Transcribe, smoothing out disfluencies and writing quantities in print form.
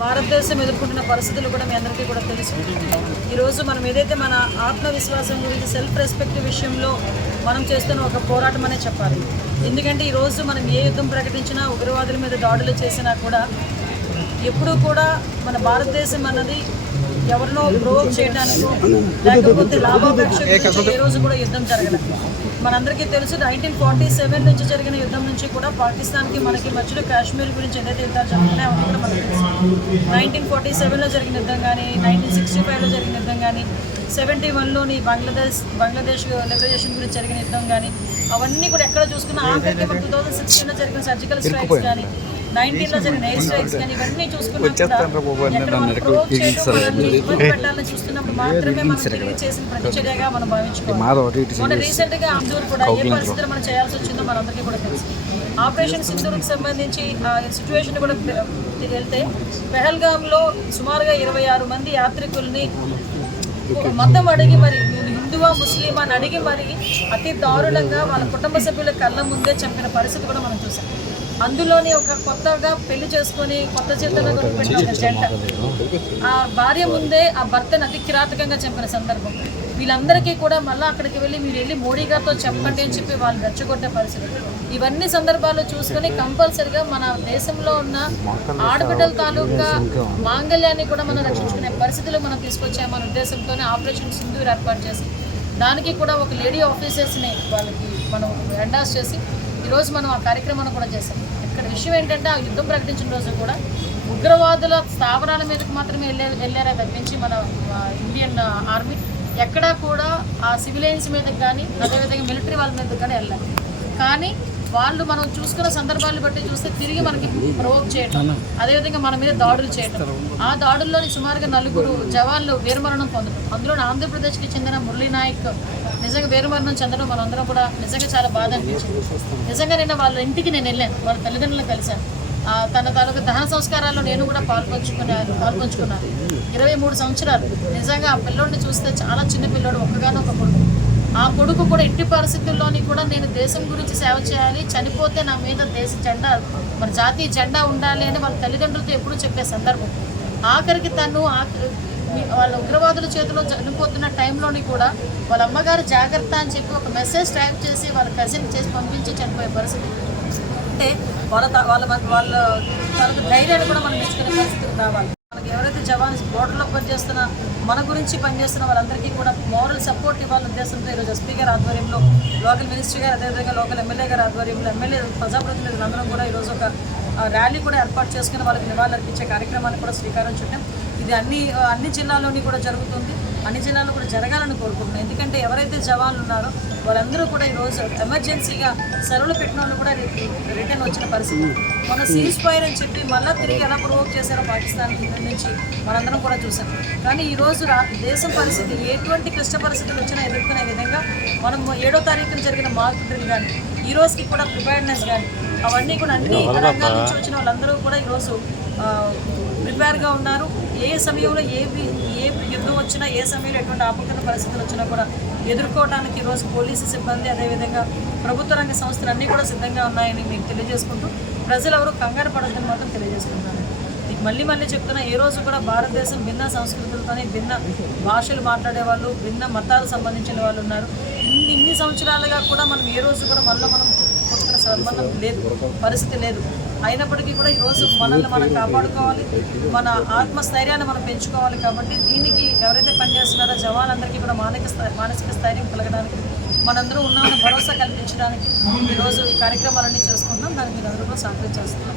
భారతదేశం ఎదుర్కొంటున్న పరిస్థితులు కూడా మీ అందరికీ కూడా తెలుసు. ఈరోజు మనం ఏదైతే మన ఆత్మవిశ్వాసం గురించి సెల్ఫ్ రెస్పెక్ట్ విషయంలో మనం చేస్తున్న ఒక పోరాటం అనే చెప్పాలి. ఎందుకంటే ఈరోజు మనం ఏ యుద్ధం ప్రకటించినా, ఉగ్రవాదుల మీద దాడులు చేసినా కూడా ఎప్పుడూ కూడా మన భారతదేశం అన్నది ఎవరినో ప్రోవోక్ చేయడానికో లేకపోతే లాభాపేక్ష ఏ రోజు కూడా యుద్ధం జరగలేదు. మనందరికీ తెలుసు 1947 నుంచి జరిగిన యుద్ధం నుంచి కూడా పాకిస్తాన్కి మనకి మధ్యలో కాశ్మీర్ గురించి ఏదైతే యుద్ధాలు జరుగుతున్నాయో అవన్నీ కూడా మనకు తెలుసు. 1947లో జరిగిన యుద్ధం కానీ, 1965లో జరిగిన యుద్ధం కానీ, 71లోని బంగ్లాదేశ్ లిబరేషన్ గురించి జరిగిన యుద్ధం కానీ, అవన్నీ కూడా ఎక్కడ చూసుకున్నా ఆఖరికి 2016లో జరిగిన సర్జికల్ స్ట్రైక్స్ కానీ, 19లో జరిగిన ఎయిర్ స్ట్రైక్స్ కానీ, ఇవన్నీ చూసుకున్నా పెట్టాలని చూస్తున్నప్పుడు మాత్రమే మనం తిరిగి చేసిన ప్రతిచర్యగా మనం భావించుకోవాలి. మన రీసెంట్గా అందరూ కూడా ఏ పరిస్థితులు మనం చేయాల్సి వచ్చిందో మనందరికీ కూడా తెలుసు. ఆపరేషన్ సింధూర్కి సంబంధించి సిచ్యువేషన్ కూడా వెళ్తే పెహల్గాంలో సుమారుగా 26 మంది యాత్రికుల్ని మతం అడిగి మరి హిందువా ముస్లిమా అని అడిగి మరి అతి దారుణంగా వాళ్ళ కుటుంబ సభ్యుల కళ్ళ ముందే చంపిన పరిస్థితి కూడా మనం చూసాం. అందులోని ఒక కొత్తగా పెళ్లి చేసుకొని కొత్త జీవితంలో పెట్టిన జంట ఆ భార్య ముందే ఆ భర్తను అతి కిరాతకంగా చంపిన సందర్భం. వీళ్ళందరికీ కూడా మళ్ళీ అక్కడికి వెళ్ళి మీరు వెళ్ళి మోడీ గారితో చెప్పండి అని చెప్పి వాళ్ళు రెచ్చగొట్టే పరిస్థితి. ఇవన్నీ సందర్భాల్లో చూసుకొని కంపల్సరిగా మన దేశంలో ఉన్న ఆడబిడ్డల తాలూకా మాంగళ్యాన్ని కూడా మనం రక్షించుకునే పరిస్థితులు మనం తీసుకొచ్చాము. మన ఉద్దేశంతోనే ఆపరేషన్ సింధూర్ ఏర్పాటు చేసి దానికి కూడా ఒక లేడీ ఆఫీసర్స్ని వాళ్ళకి మనం ఎండాస్ చేసి ఈరోజు మనం ఆ కార్యక్రమాన్ని కూడా చేసాం. ఇక్కడ విషయం ఏంటంటే ఆ యుద్ధం ప్రకటించిన రోజు కూడా ఉగ్రవాదుల స్థావరాల మీదకి మాత్రమే వెళ్ళారే తప్పించి మన ఇండియన్ ఆర్మీ ఎక్కడా కూడా ఆ సివిలియన్స్ మీదకి కానీ అదేవిధంగా మిలిటరీ వాళ్ళ మీదకి కానీ వెళ్ళాలి. కానీ వాళ్ళు మనం చూసుకున్న సందర్భాలను బట్టి చూస్తే తిరిగి మనకి ప్రొవోక్ చేయడం, అదేవిధంగా మన మీద దాడులు చేయడం, ఆ దాడుల్లోని సుమారుగా 4 జవాన్లు వీరమరణం పొందడం, అందులో ఆంధ్రప్రదేశ్కి చెందిన మురళీ నాయక్ నిజంగా వీరమరణం చెందడం మనందరం కూడా నిజంగా చాలా బాధ అనిపించింది. నిజంగా నిన్న వాళ్ళ ఇంటికి నేను వెళ్ళాను, వాళ్ళ తల్లిదండ్రులను కలిశాను. తన తాలూకు దహన సంస్కారాల్లో నేను కూడా పాల్పంచుకున్నాను. 23 సంవత్సరాలు. నిజంగా ఆ పిల్లోడిని చూస్తే చాలా చిన్న పిల్లోడు, ఒక్కగానొక కొడుకు. ఆ కొడుకు కూడా ఎట్టి పరిస్థితుల్లోని కూడా నేను దేశం గురించి సేవ చేయాలి, చనిపోతే నా మీద దేశ జెండా మన జాతీయ జెండా ఉండాలి అని వాళ్ళ తల్లిదండ్రులతో ఎప్పుడూ చెప్పే సందర్భం. ఆఖరికి తను వాళ్ళ ఉగ్రవాదుల చేతిలో చనిపోతున్న టైంలోని కూడా వాళ్ళ అమ్మగారు జాగ్రత్త అని చెప్పి ఒక మెసేజ్ టైప్ చేసి వాళ్ళ కజిన్ చేసి పంపించి చనిపోయే పరిస్థితి. అంటే వాళ్ళ వాళ్ళకి ధైర్యాన్ని కూడా మనం మెచ్చుకునే పరిస్థితికి రావాలి. మనకి ఎవరైతే జవాన్స్ బోర్డర్లో పనిచేస్తున్న మన గురించి పనిచేస్తున్న వాళ్ళందరికీ కూడా మోరల్ సపోర్ట్ ఇవ్వాలనే ఉద్దేశంతో ఈరోజు ఎస్పీ గారి ఆధ్వర్యంలో, లోకల్ మినిస్టర్ గారు, అదేవిధంగా లోకల్ ఎమ్మెల్యే గారి ఆధ్వర్యంలో ఎమ్మెల్యే ప్రజాప్రతినిధులందరం కూడా ఈరోజు ఒక ర్యాలీ కూడా ఏర్పాటు చేసుకుని వాళ్ళకి నివాళులర్పించే కార్యక్రమాన్ని కూడా శ్రీకారం చుట్టాం. ఇది అన్ని జిల్లాల్లోని కూడా జరుగుతుంది. అన్ని జిల్లాల్లో కూడా జరగాలని కోరుకుంటున్నాం. ఎందుకంటే ఎవరైతే జవాన్లు ఉన్నారో వాళ్ళందరూ కూడా ఈరోజు ఎమర్జెన్సీగా సెలవులు పెట్టిన వాళ్ళు కూడా రిటర్న్ వచ్చిన పరిస్థితి. మన సీజ్ ఫైర్ అని చెప్పి మళ్ళీ తిరిగి ఎలా ప్రొవోక్ చేశారో పాకిస్తాన్ నుంచి మనందరం కూడా చూసాం. కానీ ఈరోజు దేశం పరిస్థితి ఎటువంటి క్లిష్ట పరిస్థితులు వచ్చినా ఎదుర్కొనే విధంగా మనం 7వ తారీఖున జరిగిన మాక్ డ్రిల్ కానీ, ఈ రోజుకి కూడా ప్రిపేర్నెస్ కానీ, అవన్నీ కూడా అన్ని రంగాల నుంచి వచ్చిన వాళ్ళందరూ కూడా ఈరోజు ప్రిపేర్గా ఉన్నారు. ఏ సమయంలో ఏ యుద్ధం వచ్చినా, ఏ సమయంలో ఎటువంటి ఆపత్కర పరిస్థితులు వచ్చినా కూడా ఎదుర్కోవడానికి ఈరోజు పోలీసు సిబ్బంది, అదేవిధంగా ప్రభుత్వ రంగ సంస్థలు అన్నీ కూడా సిద్ధంగా ఉన్నాయని మీకు తెలియజేసుకుంటూ ప్రజలు ఎవరు కంగారు పడద్దని మాత్రం తెలియజేసుకుంటున్నాను. మీకు మళ్ళీ చెప్తున్నా, ఏ రోజు కూడా భారతదేశం భిన్న సంస్కృతులతోనే, భిన్న భాషలు మాట్లాడే వాళ్ళు, భిన్న మతాలకు సంబంధించిన వాళ్ళు ఉన్నారు. ఇన్ని సంవత్సరాలుగా కూడా మనం ఏ రోజు కూడా మనం కొట్టుకునే సంబంధం లేదు, పరిస్థితి లేదు. అయినప్పటికీ కూడా ఈరోజు మనల్ని మనం కాపాడుకోవాలి, మన ఆత్మస్థైర్యాన్ని మనం పెంచుకోవాలి. కాబట్టి దీనికి ఎవరైతే పనిచేస్తున్నారో జవాన్లందరికీ కూడా మానసిక స్థైర్యం కలగడానికి, మనందరూ ఉన్నామని భరోసా కల్పించడానికి ఈరోజు ఈ కార్యక్రమాలన్నీ చేసుకుంటున్నాం. దానికి మీరు అందరూ కూడా సహకరించేస్తున్నాం.